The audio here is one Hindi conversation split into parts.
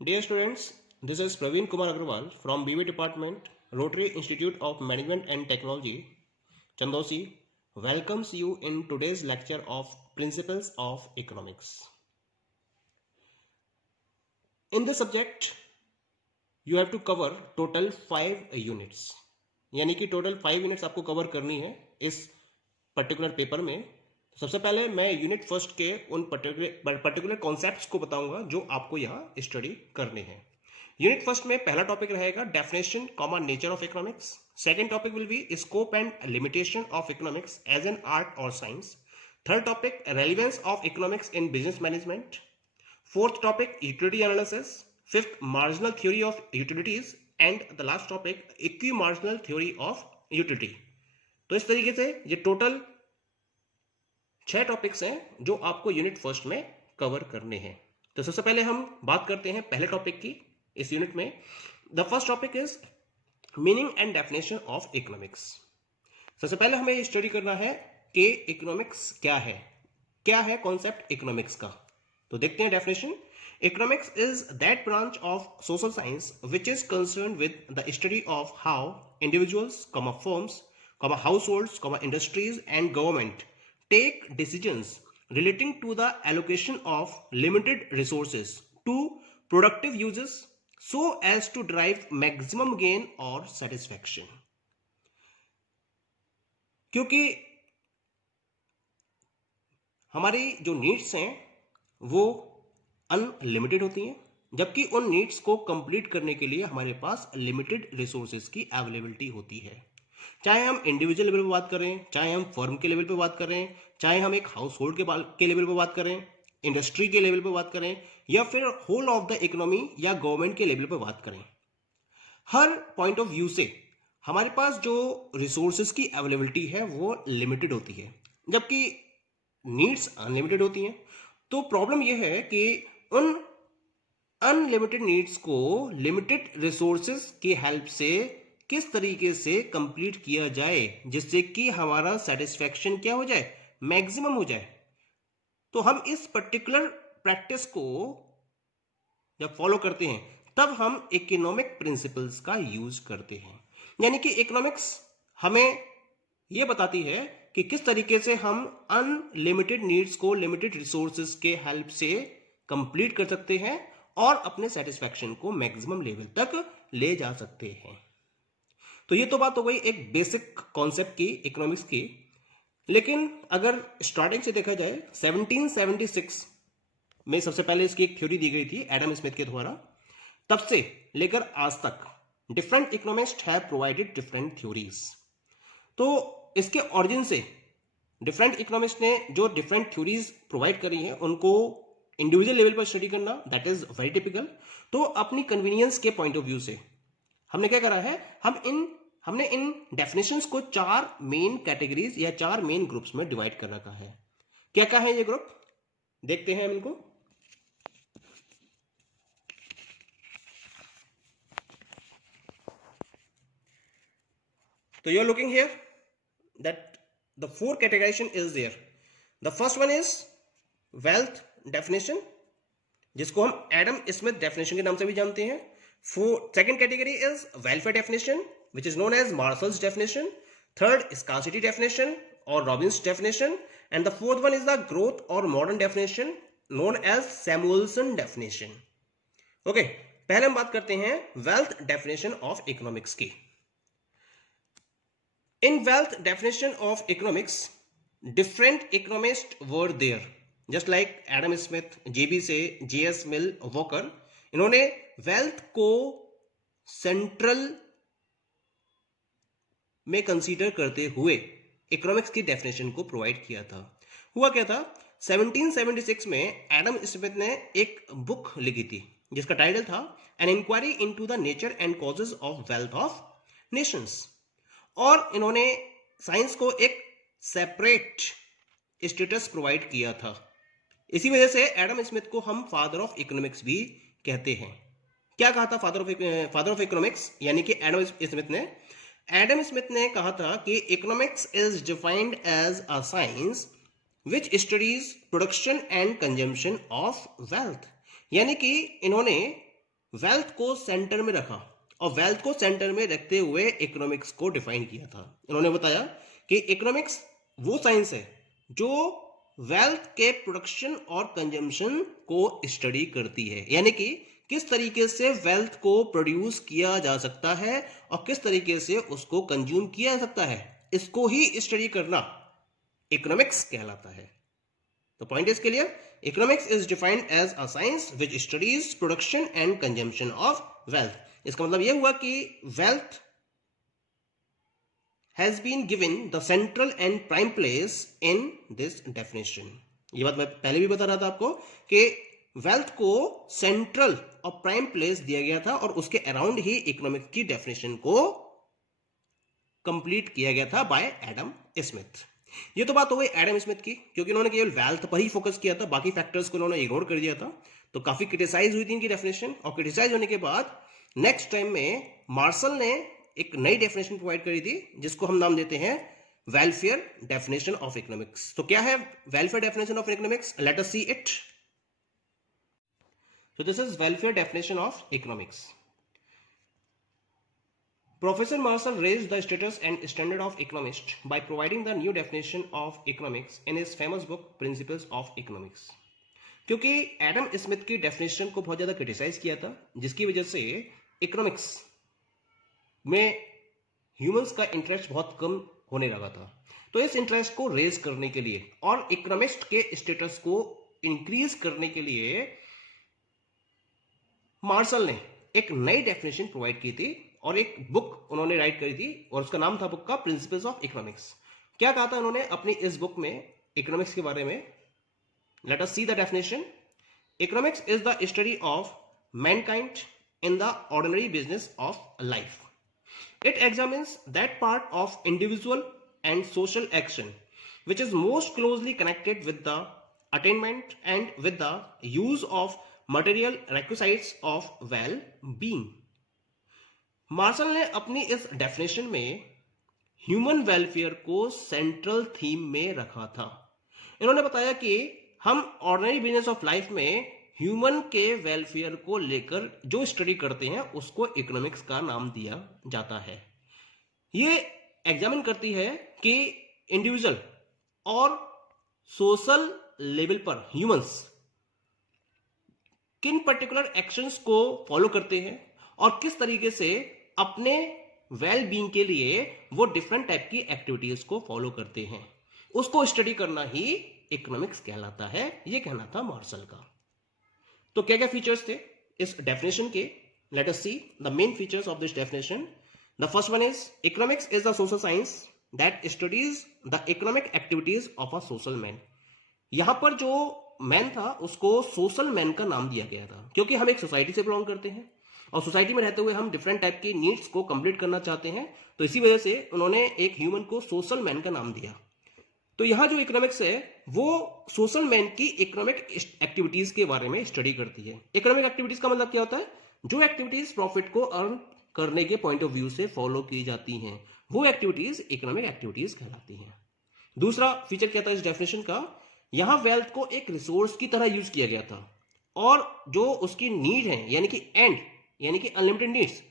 Dear students, this is Praveen Kumar Agrawal from BV Department, Rotary Institute of Management and Technology, Chandosi, welcomes you in today's lecture of Principles of Economics. In this subject, you have to cover total 5 units. यानी कि टोटल 5 यूनिट्स आपको कवर करनी है इस पर्टिकुलर पेपर में। तो सबसे पहले मैं यूनिट फर्स्ट के उन पर्टिकुलर कॉन्सेप्ट्स को बताऊंगा जो आपको यहाँ स्टडी करने हैं। यूनिट फर्स्ट में पहला टॉपिक रहेगा definition comma nature of economics. Second topic will be scope and limitation of economics as an art और science. Third topic relevance of economics in business management. Fourth topic utility analysis. Fifth marginal theory of utilities and the last topic equi marginal theory of utility. तो इस तरीके से ये टोटल 6 टॉपिक्स हैं जो आपको यूनिट फर्स्ट में कवर करने हैं। तो सबसे पहले हम बात करते हैं पहले टॉपिक की इस यूनिट में। The first topic is meaning and definition of economics. सबसे पहले हमें स्टडी करना है कि इकोनॉमिक्स क्या है कॉन्सेप्ट इकोनॉमिक्स का। तो देखते हैं definition. Economics is that branch of social science which is concern with the study of how individuals, firms, households, industries and government take decisions relating to the allocation of limited resources to productive uses so as to derive maximum gain or satisfaction। क्योंकि हमारी जो नीड्स हैं वो अनलिमिटेड होती हैं, जबकि उन नीड्स को कंप्लीट करने के लिए हमारे पास लिमिटेड रिसोर्सेज की अवेलेबिलिटी होती है। चाहे हम इंडिविजुअल लेवल पे बात करें, चाहे हम फर्म के लेवल पे बात करें, चाहे हम एक हाउस होल्ड के लेवल पे बात करें, इंडस्ट्री के लेवल पे बात करें, या फिर होल ऑफ द इकोनॉमी या गवर्नमेंट के लेवल पे बात करें, हर पॉइंट ऑफ व्यू से हमारे पास जो रिसोर्सेज की अवेलेबिलिटी है वो लिमिटेड होती है, जबकि नीड्स अनलिमिटेड होती हैं। तो प्रॉब्लम यह है कि उन अनलिमिटेड नीड्स को लिमिटेड रिसोर्सेज की हेल्प से किस तरीके से कंप्लीट किया जाए जिससे कि हमारा सेटिस्फैक्शन क्या हो जाए, मैक्सिमम हो जाए। तो हम इस पर्टिकुलर प्रैक्टिस को जब फॉलो करते हैं तब हम इकोनॉमिक प्रिंसिपल्स का यूज करते हैं। यानी कि इकोनॉमिक्स हमें यह बताती है कि किस तरीके से हम अनलिमिटेड नीड्स को लिमिटेड रिसोर्सेज के हेल्प से कंप्लीट कर सकते हैं और अपने सेटिस्फैक्शन को मैक्सिमम लेवल तक ले जा सकते हैं। तो ये तो बात हो गई एक बेसिक कॉन्सेप्ट की इकोनॉमिक्स की। लेकिन अगर स्टार्टिंग से देखा जाए 1776 में सबसे पहले इसकी एक थ्योरी दी गई थी एडम स्मिथ के द्वारा। तब से लेकर आज तक different economist have provided different theories. तो इसके ऑरिजिन से डिफरेंट इकोनॉमिस्ट ने जो डिफरेंट थ्योरीज प्रोवाइड करी हैं उनको इंडिविजुअल लेवल पर स्टडी करना दैट इज वेरी टिपिकल। तो अपनी कन्वीनियंस के पॉइंट ऑफ व्यू से हमने क्या करा है, हमने इन डेफिनेशंस को 4 मेन कैटेगरीज या 4 मेन ग्रुप्स में डिवाइड कर रखा है। क्या क्या है ये ग्रुप, देखते हैं हम इनको। तो you are looking here that the 4 categorisation is there. The first one is wealth definition, जिसको हम एडम स्मिथ डेफिनेशन के नाम से भी जानते हैं। Second category is welfare definition, which is known as Marshall's definition. Third, scarcity definition or Robbins definition, and the fourth one is the growth or modern definition known as Samuelson definition. Okay, पहले हम बात करते हैं wealth definition of economics की। In wealth definition of economics, different economists were there, just like Adam Smith, J.B. Say, J.S. Mill, Walker. इन्होंने वेल्थ को सेंट्रल में कंसीडर करते हुए इकोनॉमिक्स की डेफिनेशन को प्रोवाइड किया था। हुआ क्या था, 1776 में एडम स्मिथ ने एक बुक लिखी थी जिसका टाइटल था an inquiry into the nature and causes of wealth of nations. और इन्होंने साइंस को एक सेपरेट स्टेटस प्रोवाइड किया था। इसी वजह से एडम स्मिथ को हम फादर ऑफ इकोनॉमिक्स भी कहते हैं। क्या कहा था फादर ऑफ इकोनॉमिक्स, यानी कि एडम स्मिथ ने कहा था कि economics is defined as a science which studies production and consumption of wealth. यानी कि इन्होंने वेल्थ को सेंटर में रखा और वेल्थ को सेंटर में रखते हुए इकोनॉमिक्स को डिफाइन किया था। इन्होंने बताया कि इकोनॉमिक्स वो साइंस है जो वेल्थ के प्रोडक्शन और कंजम्पशन को स्टडी करती है, यानी कि किस तरीके से वेल्थ को प्रोड्यूस किया जा सकता है और किस तरीके से उसको कंज्यूम किया जा सकता है, इसको ही स्टडी करना इकोनॉमिक्स कहलाता है। तो point is clear. Economics is defined as a science which studies production and consumption of wealth. इसका मतलब यह हुआ कि wealth has been given the central and prime place in this definition। ये बात मैं पहले भी बता रहा था आपको कि वेल्थ को सेंट्रल और प्राइम प्लेस दिया गया था और उसके अराउंड ही इकोनॉमिक्स की डेफिनेशन को कंप्लीट किया गया था बाय एडम स्मिथ। ये तो बात हो गई एडम स्मिथ की, क्योंकि उन्होंने केवल वेल्थ पर ही फोकस किया था, बाकी फैक्टर्स को उन्होंने इग्नोर कर दिया था। तो काफी क्रिटिसाइज हुई थी इनकी डेफिनेशन, और क्रिटिसाइज होने के बाद नेक्स्ट टाइम में मार्शल ने एक नई डेफिनेशन प्रोवाइड करी थी जिसको हम नाम देते हैं वेलफेयर डेफिनेशन ऑफ इकोनॉमिक्स। तो क्या है welfare definition of economics? Late us see it. So this is welfare definition of economics. Professor Marshall raised the status and standard of economist by providing the new definition of economics in his famous book Principles of Economics. क्योंकि एडम स्मिथ की डेफिनेशन को बहुत ज्यादा क्रिटिसाइज किया था, जिसकी वजह से इकोनॉमिक्स में ह्यूमंस का इंटरेस्ट बहुत कम होने लगा था। तो इस इंटरेस्ट को रेज करने के लिए और इकोनॉमिस्ट के स्टेटस को इंक्रीज करने के लिए मार्शल ने एक नई डेफिनेशन प्रोवाइड की थी और एक बुक उन्होंने राइट करी थी और उसका नाम था बुक का प्रिंसिपल्स ऑफ इकोनॉमिक्स। क्या कहा था उन्होंने अपनी इस बुक में इकोनॉमिक्स के बारे में? Late us see the definition. Economics is the study of Mankind in the ordinary business of life. It examines that part of individual and social action which is most closely connected with the attainment and with the use of material requisites of well-being। Marshall ने अपनी इस डेफिनेशन में ह्यूमन वेलफेयर को सेंट्रल थीम में रखा था। इन्होंने बताया कि हम ऑर्डिनरी बिजनेस ऑफ लाइफ में ह्यूमन के वेलफेयर को लेकर जो स्टडी करते हैं उसको इकोनॉमिक्स का नाम दिया जाता है। ये एग्जामिन करती है कि इंडिविजुअल और सोशल लेवल पर ह्यूमंस किन पर्टिकुलर एक्शंस को फॉलो करते हैं और किस तरीके से अपने वेल बीइंग के लिए वो डिफरेंट टाइप की एक्टिविटीज को फॉलो करते हैं, उसको स्टडी करना ही इकोनॉमिक्स कहलाता है। ये कहना था मार्शल का। तो क्या क्या फीचर्स थे इस डेफिनेशन के? Late us see the main features of this definition. The first one is economics is the social science that studies the economic activities of a social man. यहां पर जो मैन था उसको सोशल मैन का नाम दिया गया था क्योंकि हम एक सोसाइटी से बिलोंग करते हैं और सोसाइटी में रहते हुए हम डिफरेंट टाइप की नीड्स को कंप्लीट करना चाहते हैं। तो इसी वजह से उन्होंने एक ह्यूमन को सोशल मैन का नाम दिया। तो यहां जो इकोनॉमिक्स है वो सोशल मैन की इकोनॉमिक एक्टिविटीज के बारे में स्टडी करती है। इकोनॉमिक एक्टिविटीज का मतलब क्या होता है? जो एक्टिविटीज प्रॉफिट को अर्न करने के पॉइंट ऑफ व्यू से फॉलो की जाती हैं वो एक्टिविटीज इकोनॉमिक एक्टिविटीज कहलाती हैं। दूसरा फीचर क्या था इस डेफिनेशन का? यहां वेल्थ को एक रिसोर्स की तरह यूज किया गया था और जो उसकी नीड है यानी कि एंड यानी कि अनलिमिटेड नीड्स,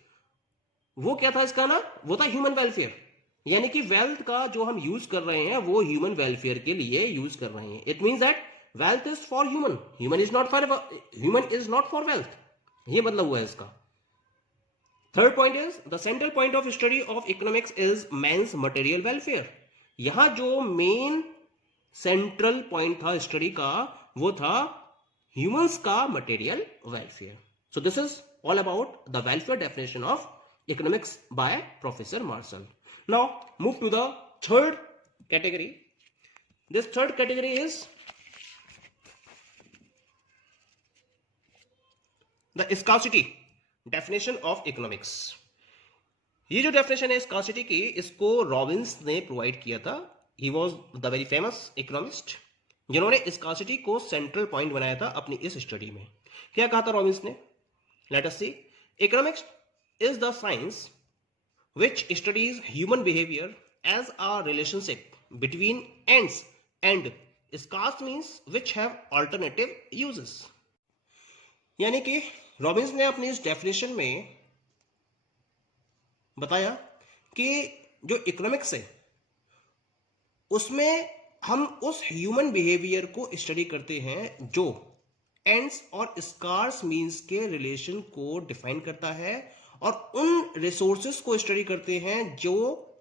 वो क्या था इसका ना? वो था ह्यूमन वेलफेयर। यानी कि वेल्थ का जो हम यूज कर रहे हैं वो ह्यूमन वेलफेयर के लिए यूज कर रहे हैं। It means that wealth is for human, human is not for wealth. ये मतलब हुआ है इसका। Third point is the central point of study of economics is man's material welfare. यहां जो मेन सेंट्रल पॉइंट था स्टडी का वो था ह्यूमंस का material welfare. So this is all about the welfare definition of economics by professor Marshall. Now move to the third category. This third category is the scarcity definition of economics. ये जो डेफिनेशन है स्कार्सिटी की, इसको रॉबिन्स ने प्रोवाइड किया था। He was the very famous economist जिन्होंने स्कार्सिटी को सेंट्रल पॉइंट बनाया था अपनी इस स्टडी में। क्या कहा था रॉबिन्स ने? Let us see. Economics is the science which studies human behavior as a relationship between ends and scarce means which have alternative uses। यानी कि रॉबिन्स ने अपनी इस डेफिनेशन में बताया कि जो इकोनॉमिक्स है उसमें हम उस ह्यूमन बिहेवियर को स्टडी करते हैं जो एंड्स और स्कार्स मीन्स के रिलेशन को डिफाइन करता है, और उन रिसोर्सेस को स्टडी करते हैं जो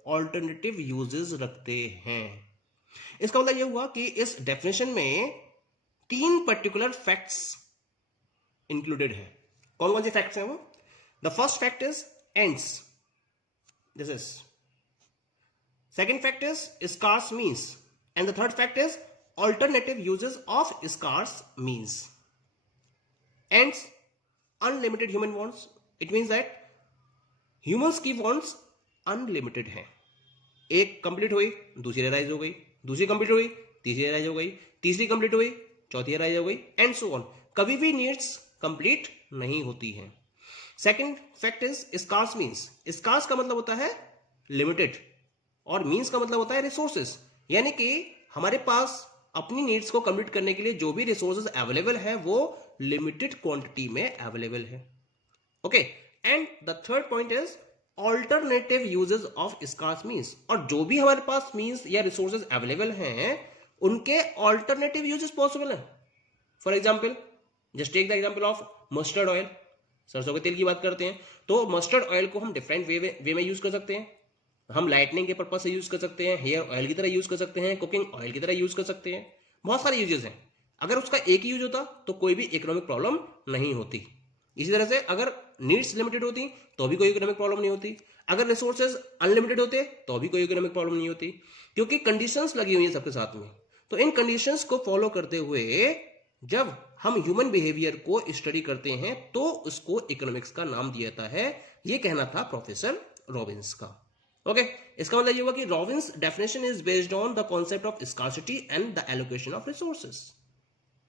ऑल्टरनेटिव यूजेस रखते हैं। इसका मतलब यह हुआ कि इस डेफिनेशन में 3 पर्टिकुलर फैक्ट्स इंक्लूडेड है। कौन कौन से फैक्ट्स हैं वो? The first fact is ends, this is. Second fact is scarce means, and the third fact is alternative uses of scarce means. Ends, unlimited human wants. It means that humans की wants unlimited हैं। एक कंप्लीट हुई, दूसरी रियलाइज हो गई, दूसरी कंप्लीट हुई, तीसरी रियलाइज हो गई, तीसरी कंप्लीट हुई, चौथी रियलाइज हो गई, एंड सो ऑन। कभी भी नीड्स कंप्लीट नहीं होती हैं। Second fact is scarce means. Scarce का मतलब होता है लिमिटेड और मीन्स का मतलब होता है रिसोर्सेस, यानी कि हमारे पास अपनी नीड्स को कंप्लीट करने के लिए जो भी रिसोर्सेज अवेलेबल है वो लिमिटेड क्वांटिटी में अवेलेबल है। Okay, and the third point is alternative uses of scarce means. और जो भी हमारे पास मीन्स या रिसोर्सेज अवेलेबल हैं उनके ऑल्टरनेटिव यूजेस पॉसिबल है। For example, just take the example of mustard oil. सरसों के तेल की बात करते हैं तो मस्टर्ड ऑयल को हम डिफरेंट वे में यूज कर सकते हैं। हम लाइटनिंग के पर्पज से यूज कर सकते हैं, हेयर ऑयल की तरह यूज कर सकते हैं, कुकिंग ऑयल की तरह यूज कर सकते हैं। बहुत सारे यूजेस हैं। अगर उसका एक ही यूज होता तो कोई भी इकोनॉमिक प्रॉब्लम नहीं होती। इसी तरह से अगर नीड्स लिमिटेड होती तो भी कोई इकोनॉमिक प्रॉब्लम नहीं होती। अगर रिसोर्सेज अनलिमिटेड होते तो भी कोई इकोनॉमिक प्रॉब्लम नहीं होती, क्योंकि कंडीशंस लगी हुई है सबके साथ में। तो इन कंडीशंस को फॉलो करते हुए जब हम ह्यूमन बिहेवियर को स्टडी करते हैं तो उसको इकोनॉमिक्स का नाम दिया जाता है। ये कहना था प्रोफेसर रॉबिन्स का। ओके, इसका मतलब ये हुआ कि Robins definition is based on the concept of scarcity and the allocation of resources.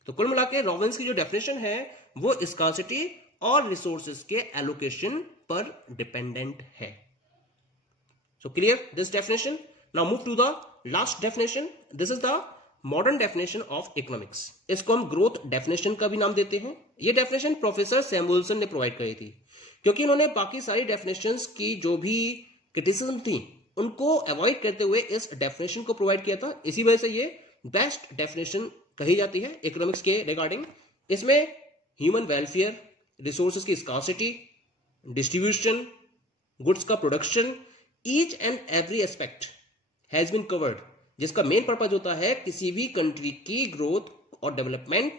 तो कुल मिला के रॉबिन्स की जो डेफिनेशन है वो स्कार्सिटी और रिसोर्सेस के एलोकेशन पर डिपेंडेंट है। So clear this definition. Now move to the last definition. This is the modern definition of economics. इसको हम ग्रोथ डेफिनेशन का भी नाम देते हैं। ये डेफिनेशन प्रोफेसर सैमुअल्सन ने प्रोवाइड करी थी, क्योंकि उन्होंने बाकी सारी डेफिनेशंस की जो भी क्रिटिसिज्म थी उनको अवॉइड करते हुए इस डेफिनेशन को प्रोवाइड किया था। इसी वजह से ये बेस्ट डेफिनेशन कही जाती है इकोनॉमिक्स के रिगार्डिंग। इसमें ह्यूमन वेलफेयर, रिसोर्सेज की स्कार्सिटी, डिस्ट्रीब्यूशन, गुड्स का production, each and every aspect has been covered, जिसका मेन पर्पज होता है किसी भी कंट्री की ग्रोथ और डेवलपमेंट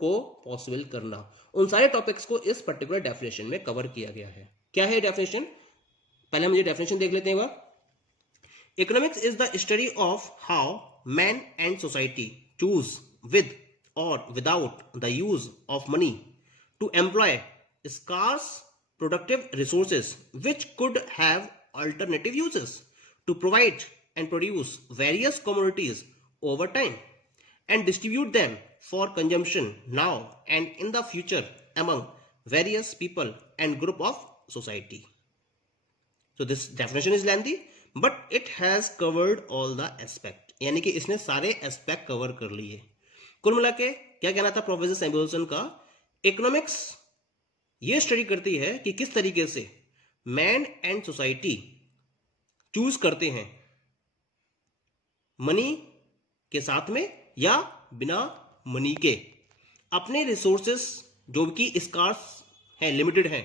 को पॉसिबल करना। उन सारे टॉपिक्स को इस पर्टिकुलर डेफिनेशन में कवर किया गया है। क्या है डेफिनेशन? पहले हम ये डेफिनेशन देख लेते हैं। Economics is the study of how man and society choose with or without the use of money to employ scarce productive resources which could have alternative uses to provide and produce various commodities over time and distribute them for consumption now and in the future among various people and group of society. So this definition is lengthy but it has covered all the aspect, यानी कि इसने सारे एस्पेक्ट कवर कर लिए। कुल मिला के क्या कहना था प्रोफेसर सैमुअल्सन का? इकोनॉमिक्स ये स्टडी करती है कि किस तरीके से मैन एंड सोसाइटी चूज करते हैं मनी के साथ में या बिना मनी के अपने रिसोर्सेस जो कि स्कार्स हैं, लिमिटेड हैं,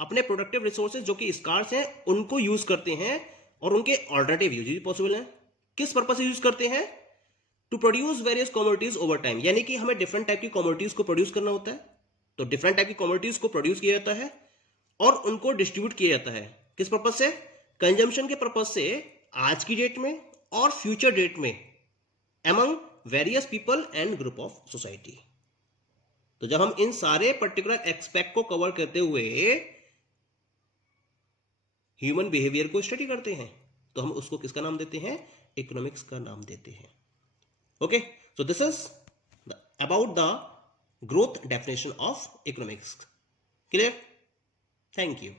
अपने प्रोडक्टिव रिसोर्सेज जो कि स्कार्स हैं उनको यूज करते हैं और उनके ऑल्टरनेटिव यूज भी पॉसिबल हैं। किस पर्पस से यूज करते हैं? To produce various commodities over time, यानी कि हमें डिफरेंट टाइप की कमोडिटीज को प्रोड्यूस करना होता है। तो डिफरेंट टाइप की कमोडिटीज को प्रोड्यूस किया जाता है और उनको डिस्ट्रीब्यूट किया जाता है। किस पर्पज से? कंजम्पशन के पर्पज से आज की डेट में और फ्यूचर डेट में among various people and group of society. तो जब हम इन सारे पर्टिकुलर एस्पेक्ट को कवर करते हुए ह्यूमन बिहेवियर को स्टडी करते हैं तो हम उसको किसका नाम देते हैं? इकोनॉमिक्स का नाम देते हैं। Okay, so this is about the growth definition of economics. Clear? Thank you.